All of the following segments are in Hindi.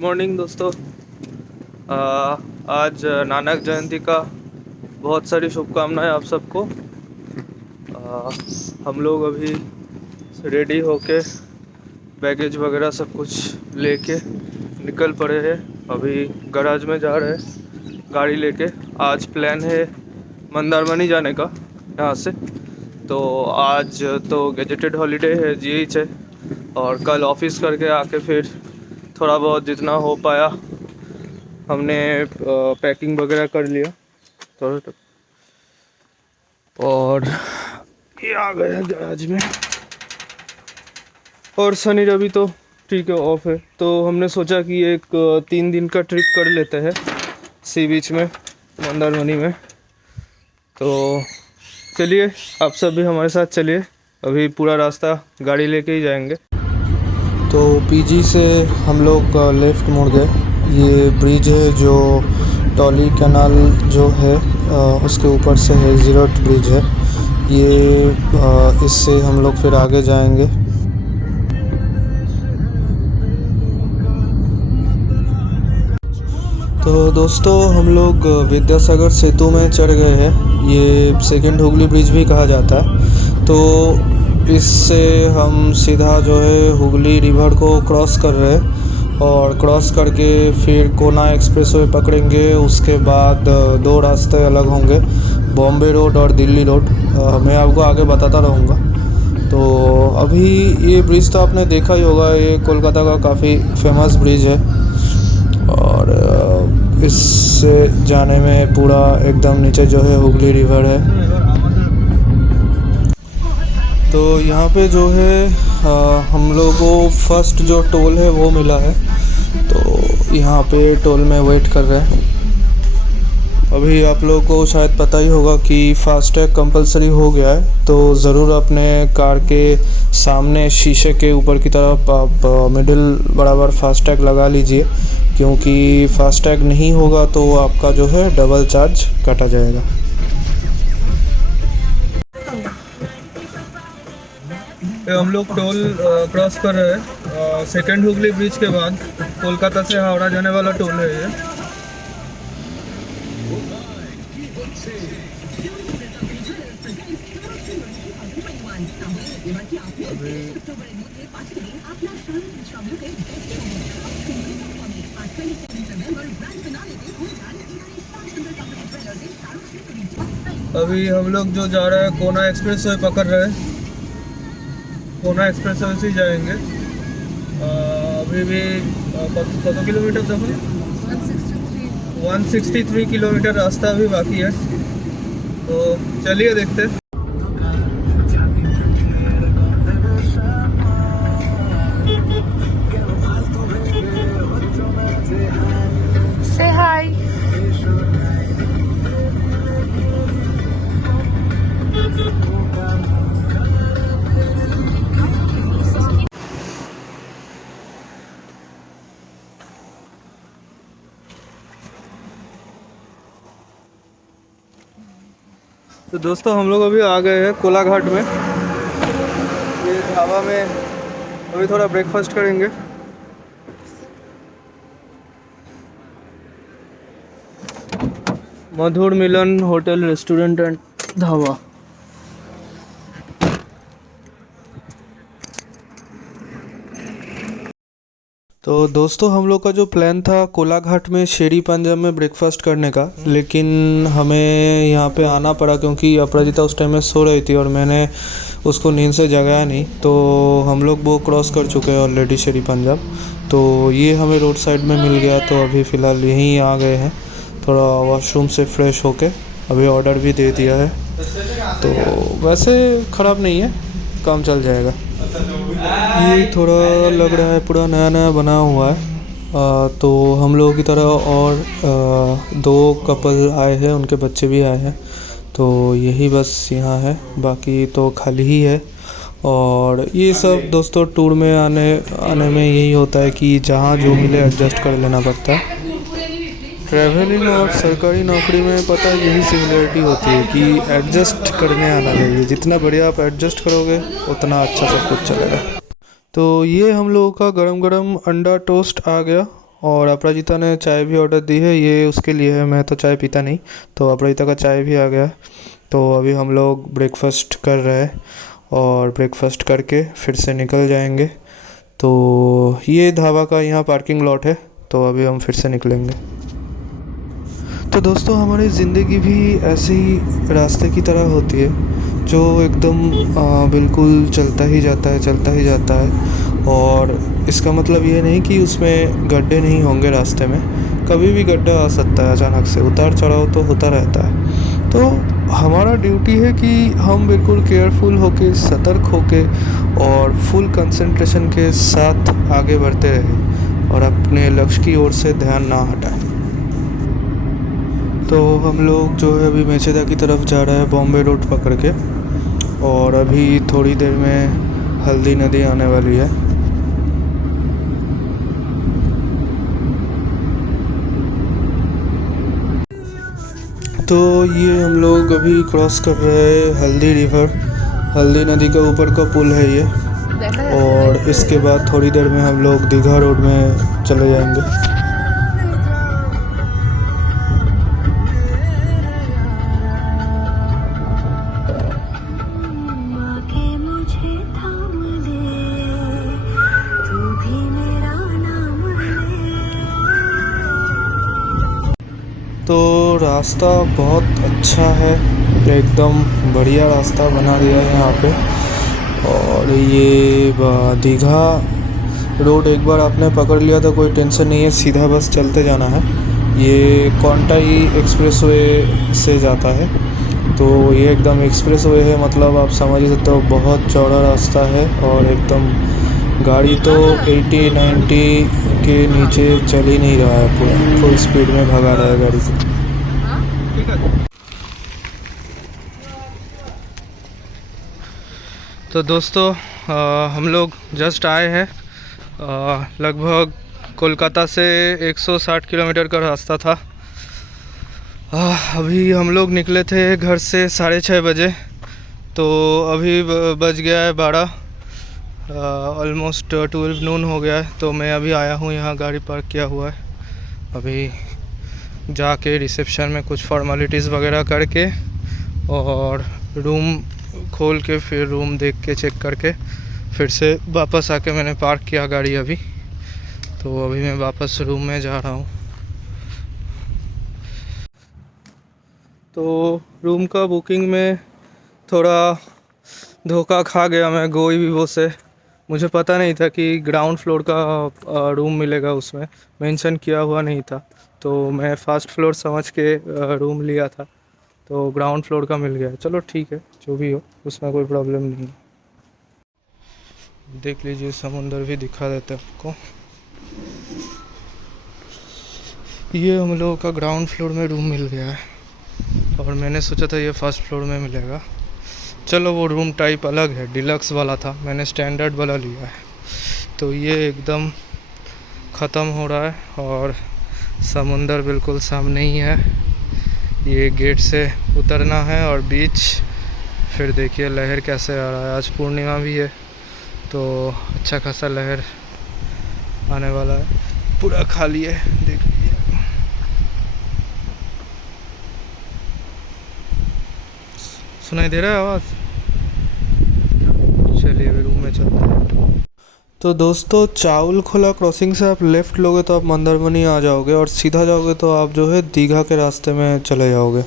मॉर्निंग दोस्तों। आज नानक जयंती का बहुत सारी शुभकामनाएं आप सबको। हम लोग अभी रेडी होके बैगेज वगैरह सब कुछ लेके निकल पड़े हैं। अभी गैराज में जा रहे हैं गाड़ी लेके। आज प्लान है मंदारमनी जाने का यहाँ से। तो आज तो गेजेटेड हॉलीडे है, GH है, और कल ऑफिस करके आके फिर थोड़ा बहुत जितना हो पाया हमने पैकिंग वगैरह कर लिया थोड़ा तक, और ये आ गए हैं गैराज में। और शनि रवि तो ठीक है, ऑफ है, तो हमने सोचा कि एक 3 दिन का ट्रिप कर लेते हैं सी बीच में, मंदारमनी में। तो चलिए आप सब भी हमारे साथ चलिए। अभी पूरा रास्ता गाड़ी लेके ही जाएंगे। तो पीजी से हम लोग लेफ़्ट मुड़ गए। ये ब्रिज है जो टॉली कैनाल जो है उसके ऊपर से है, ज़ीरोट ब्रिज है ये। इससे हम लोग फिर आगे जाएंगे। तो दोस्तों हम लोग विद्यासागर सेतु में चढ़ गए हैं। ये सेकंड हुगली ब्रिज भी कहा जाता है। तो इससे हम सीधा जो है हुगली रिवर को क्रॉस कर रहे हैं, और क्रॉस करके फिर कोना एक्सप्रेसवे पकड़ेंगे। उसके बाद 2 रास्ते अलग होंगे, बॉम्बे रोड और दिल्ली रोड। मैं आपको आगे बताता रहूँगा। तो अभी ये ब्रिज तो आपने देखा ही होगा, ये कोलकाता का काफ़ी फेमस ब्रिज है, और इससे जाने में पूरा एकदम नीचे जो है हुगली रिवर है। तो यहाँ पे जो है हम लोगों को फर्स्ट जो टोल है वो मिला है। तो यहाँ पे टोल में वेट कर रहे हैं। अभी आप लोगों को शायद पता ही होगा कि फास्टैग कंपलसरी हो गया है। तो ज़रूर अपने कार के सामने शीशे के ऊपर की तरफ आप मिडिल बराबर फास्टैग लगा लीजिए, क्योंकि फास्टैग नहीं होगा तो आपका जो है डबल चार्ज काटा जाएगा। हम लोग टोल क्रॉस कर रहे हैं सेकेंड हुगली ब्रिज के बाद। कोलकाता से हावड़ा जाने वाला टोल है ये। अभी हम लोग जो जा रहे हैं कोना एक्सप्रेस वे पकड़ रहे हैं। कोना एक्सप्रेस वे से जाएंगे। अभी भी कत किलोमीटर देखो, 163 किलोमीटर रास्ता अभी बाकी है। तो चलिए देखते हैं। Say hi. तो दोस्तों हम लोग अभी आ गए हैं कोलाघाट में। ये ढाबा में अभी थोड़ा ब्रेकफास्ट करेंगे। मधुर मिलन होटल रेस्टोरेंट एंड ढाबा। तो दोस्तों हम लोग का जो प्लान था कोलाघाट में शेरी पंजाब में ब्रेकफास्ट करने का, लेकिन हमें यहाँ पे आना पड़ा क्योंकि अपराजिता उस टाइम में सो रही थी और मैंने उसको नींद से जगाया नहीं। तो हम लोग वो क्रॉस कर चुके हैं ऑलरेडी शेरी पंजाब। तो ये हमें रोड साइड में मिल गया। तो अभी फ़िलहाल यहीं आ गए हैं, थोड़ा वॉशरूम से फ्रेश होके अभी ऑर्डर भी दे दिया है। तो वैसे ख़राब नहीं है, काम चल जाएगा। ये थोड़ा लग रहा है पूरा नया नया बना हुआ है। तो हम लोगों की तरह और 2 कपल आए हैं, उनके बच्चे भी आए हैं। तो यही बस यहाँ है, बाकी तो खाली ही है। और ये सब दोस्तों टूर में आने में यही होता है कि जहाँ जो मिले एडजस्ट कर लेना पड़ता है। ट्रैवलिंग और सरकारी नौकरी में पता है यही सिमिलरिटी होती है कि एडजस्ट करने आना चाहिए। जितना बढ़िया आप एडजस्ट करोगे उतना अच्छा सब कुछ चलेगा। तो ये हम लोगों का गरम गरम अंडा टोस्ट आ गया, और अपराजिता ने चाय भी ऑर्डर दी है, ये उसके लिए है, मैं तो चाय पीता नहीं। तो अपराजिता का चाय भी आ गया है। तो अभी हम लोग ब्रेकफास्ट कर रहे हैं और ब्रेकफास्ट करके फिर से निकल जाएंगे। तो ये ढाबा का यहाँ पार्किंग लॉट है, तो अभी हम फिर से निकलेंगे। तो दोस्तों, हमारी ज़िंदगी भी ऐसे ही रास्ते की तरह होती है जो एकदम बिल्कुल चलता ही जाता है, चलता ही जाता है। और इसका मतलब ये नहीं कि उसमें गड्ढे नहीं होंगे रास्ते में, कभी भी गड्ढा आ सकता है अचानक से, उतार चढ़ाव तो होता रहता है। तो हमारा ड्यूटी है कि हम बिल्कुल केयरफुल होके, सतर्क होके और फुल कंसंट्रेशन के साथ आगे बढ़ते रहें और अपने लक्ष्य की ओर से ध्यान ना हटाएं। तो हम लोग जो है अभी मेचेदा की तरफ जा रहे हैं, बॉम्बे रोड पकड़ के, और अभी थोड़ी देर में हल्दी नदी आने वाली है। तो ये हम लोग अभी क्रॉस कर रहे हैं हल्दी रिवर, हल्दी नदी का ऊपर का पुल है ये। और इसके बाद थोड़ी देर में हम लोग दीघा रोड में चले जाएंगे। तो रास्ता बहुत अच्छा है, एकदम बढ़िया रास्ता बना दिया है यहाँ पे। और ये दीघा रोड एक बार आपने पकड़ लिया तो कोई टेंशन नहीं है, सीधा बस चलते जाना है। ये कोंटाई एक्सप्रेसवे से जाता है, तो ये एकदम एक्सप्रेसवे है, मतलब आप समझ ही सकते हो, बहुत चौड़ा रास्ता है। और एकदम गाड़ी तो 80-90 के नीचे चल ही नहीं रहा है, पूरा फुल स्पीड में भगा रहा है गाड़ी को। तो दोस्तों, हम लोग जस्ट आए हैं। लगभग कोलकाता से 160 किलोमीटर का रास्ता था। अभी हम लोग निकले थे घर से 6:30 बजे, तो अभी बज गया है 12, ऑलमोस्ट 12 नून हो गया है। तो मैं अभी आया हूँ यहाँ, गाड़ी पार्क किया हुआ है। अभी जाके रिसेप्शन में कुछ फॉर्मेलिटीज़ वगैरह करके और रूम खोल के, फिर रूम देख के चेक करके फिर से वापस आके मैंने पार्क किया गाड़ी अभी। तो अभी मैं वापस रूम में जा रहा हूँ। तो रूम का बुकिंग में थोड़ा धोखा खा गया मैं गोई विवो से। मुझे पता नहीं था कि ग्राउंड फ्लोर का रूम मिलेगा, उसमें मेंशन किया हुआ नहीं था। तो मैं फर्स्ट फ्लोर समझ के रूम लिया था, तो ग्राउंड फ्लोर का मिल गया। चलो ठीक है, जो भी हो, उसमें कोई प्रॉब्लम नहीं है। देख लीजिए, समुंदर भी दिखा देते हैं आपको। ये हम लोगों का ग्राउंड फ्लोर में रूम मिल गया है, और मैंने सोचा था ये फर्स्ट फ्लोर में मिलेगा। चलो, वो रूम टाइप अलग है, डिलक्स वाला था, मैंने स्टैंडर्ड वाला लिया है। तो ये एकदम ख़त्म हो रहा है और समुंदर बिल्कुल सामने ही है। ये गेट से उतरना है और बीच, फिर देखिए लहर कैसे आ रहा है। आज पूर्णिमा भी है, तो अच्छा खासा लहर आने वाला है। पूरा खाली है, देख लीजिए। सुनाई दे रहा है आवाज़? चलिए अभी रूम में चलते हैं। तो दोस्तों, चावल खोला क्रॉसिंग से आप लेफ़्ट लोगे तो आप मंदारमनी आ जाओगे, और सीधा जाओगे तो आप जो है दीघा के रास्ते में चले जाओगे।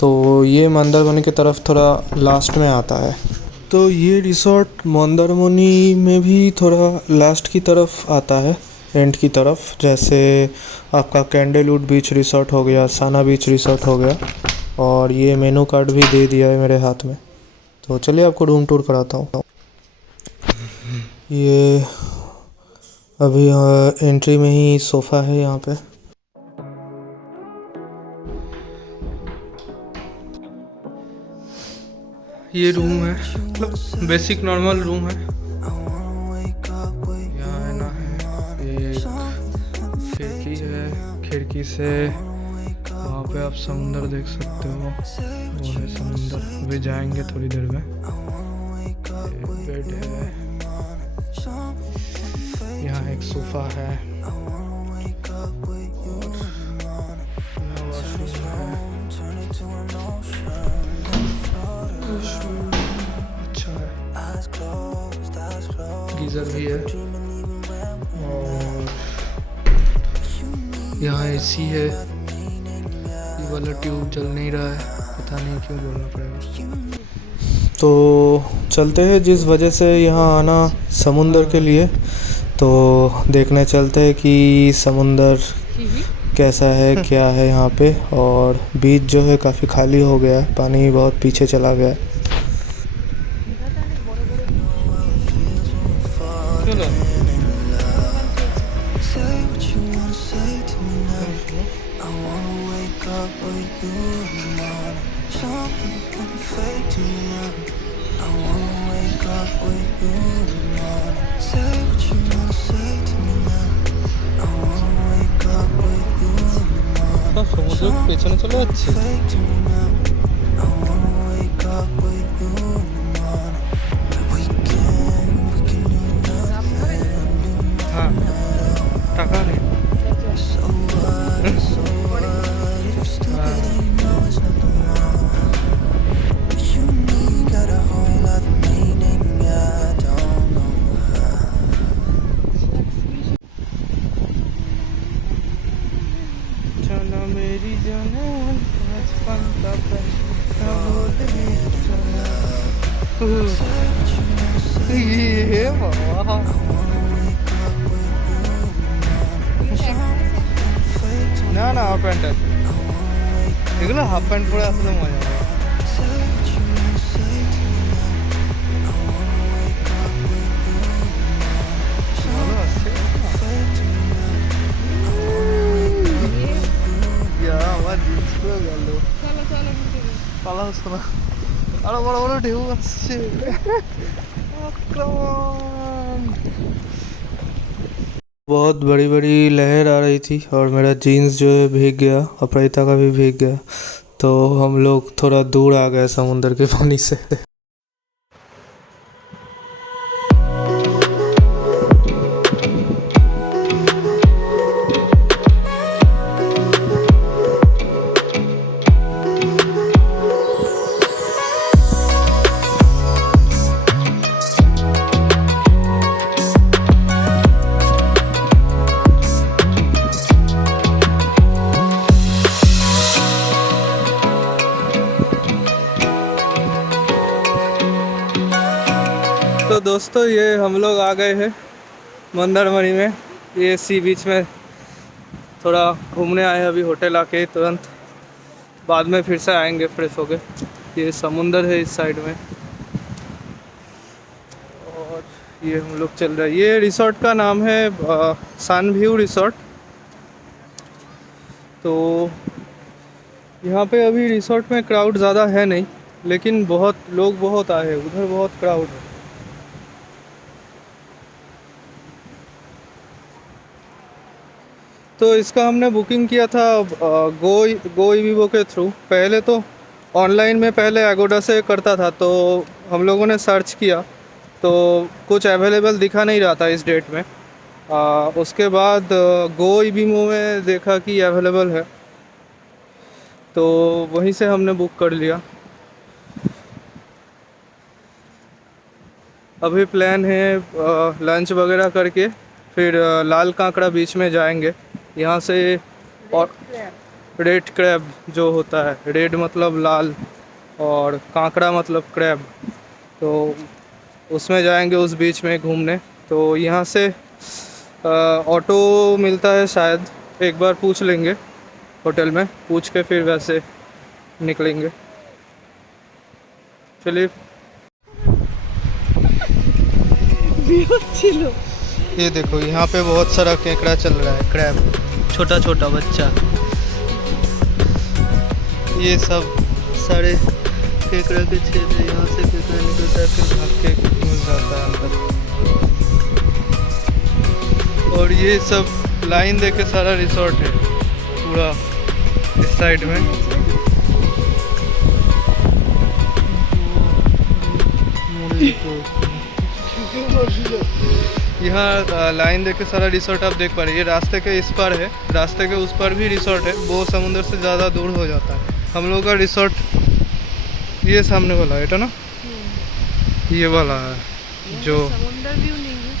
तो ये मंदारमनी की तरफ थोड़ा लास्ट में आता है। तो ये रिसोर्ट मंदारमनी में भी थोड़ा लास्ट की तरफ आता है, एंड की तरफ। जैसे आपका कैंडलवुड बीच रिसोर्ट हो गया, साना बीच रिसोर्ट हो गया। और ये मेनू कार्ड भी दे दिया है मेरे हाथ में। तो चलिए आपको रूम टूर कराता हूँ। ये अभी एंट्री में ही सोफ़ा है यहाँ पे। ये रूम है, मतलब बेसिक नॉर्मल रूम है। यहाँ है ना, है एक खिड़की है, खिड़की से वहाँ पे आप समुंदर देख सकते हो। वो है समुंदर, अभी जाएंगे थोड़ी देर में। एक बेड है, यहाँ एक सोफ़ा है, गीज़र भी है और यहाँ एसी है। ये वाला ट्यूब जल नहीं रहा है, पता नहीं क्यों, बोलना पड़ेगा। तो चलते हैं, जिस वजह से यहाँ आना समुंदर के लिए, तो देखने चलते हैं कि समुंदर कैसा है, क्या है यहाँ पे। और बीच जो है काफ़ी खाली हो गया है, पानी बहुत पीछे चला गया है। সমুদ্র পেছনে চলে যাচ্ছে। হ্যাঁ, টাকা নেই। मेरी जान बचपन का ये बाबा না না হাফ প্যান্ট আছে, এগুলো হাফ প্যান্ট পরে আসলে মজা হবে। ভালো আছে আমার জিন্স পুরো গেল। পালা হচ্ছে না, আরো বড় বড় ঢেউ আসছে। बहुत बड़ी बड़ी लहर आ रही थी और मेरा जीन्स जो है भीग गया, अपराजिता का भी भीग गया। तो हम लोग थोड़ा दूर आ गए समुंदर के पानी से। तो दोस्तों ये हम लोग आ गए हैं मंदारमनी में। ये सी बीच में थोड़ा घूमने आए हैं, अभी होटल आके तुरंत, बाद में फिर से आएंगे फ्रेश होके। ये समुंदर है इस साइड में और ये हम लोग चल रहे हैं। ये रिसोर्ट का नाम है सन व्यू रिसोर्ट। तो यहाँ पे अभी रिसोर्ट में क्राउड ज़्यादा है नहीं, लेकिन लोग बहुत आए हैं, उधर बहुत क्राउड है। तो इसका हमने बुकिंग किया था गो ईवीबो के थ्रू। पहले तो ऑनलाइन में पहले एगोडा से करता था, तो हम लोगों ने सर्च किया तो कुछ अवेलेबल दिखा नहीं रहा था इस डेट में। उसके बाद गो ईवीबो में देखा कि अवेलेबल है, तो वहीं से हमने बुक कर लिया। अभी प्लान है लंच वगैरह करके फिर लाल कांकड़ा बीच में जाएंगे यहाँ से। और रेड क्रैब जो होता है, रेड मतलब लाल और कांकड़ा मतलब क्रैब, तो उसमें जाएंगे उस बीच में घूमने। तो यहाँ से ऑटो मिलता है शायद, एक बार पूछ लेंगे होटल में, पूछ के फिर वैसे निकलेंगे। चलिए ये देखो यहाँ पे बहुत सारा केकड़ा चल रहा है, क्रैब, छोटा छोटा बच्चा। ये सब सारे केकड़ा के छेद है, यहाँ से केकड़ा निकलता है फिर भाग के घुस जाता है अंदर। और ये सब लाइन देके सारा रिसोर्ट है पूरा इस साइड में। यहाँ लाइन देख के सारा रिसोर्ट आप देख पा रहे हैं। ये रास्ते के इस पर है, रास्ते के उस पर भी रिसोर्ट है, वो समुद्र से ज़्यादा दूर हो जाता है। हम लोग का रिसोर्ट ये सामने वाला है ना, ये वाला है जो समुंदर व्यू नहीं है,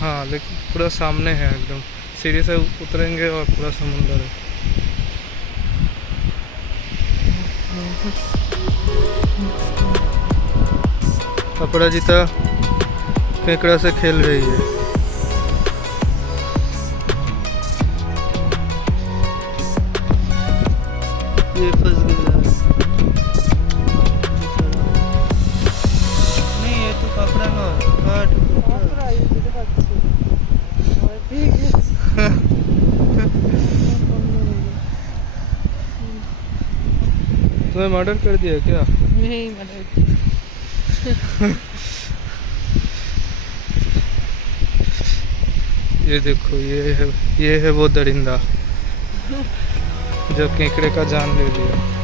हाँ लेकिन पूरा सामने है एकदम, सीढ़ी से उतरेंगे और पूरा समुंदर है। अपराजिता केकड़ा से खेल रही है। ये फंस गया। नहीं ये तो पकड़ा ना, काट तुम्हें मर्डर कर दिया क्या? नहीं मदद। ये देखो, ये है वो दरिंदा जो केकड़े का जान ले लिया।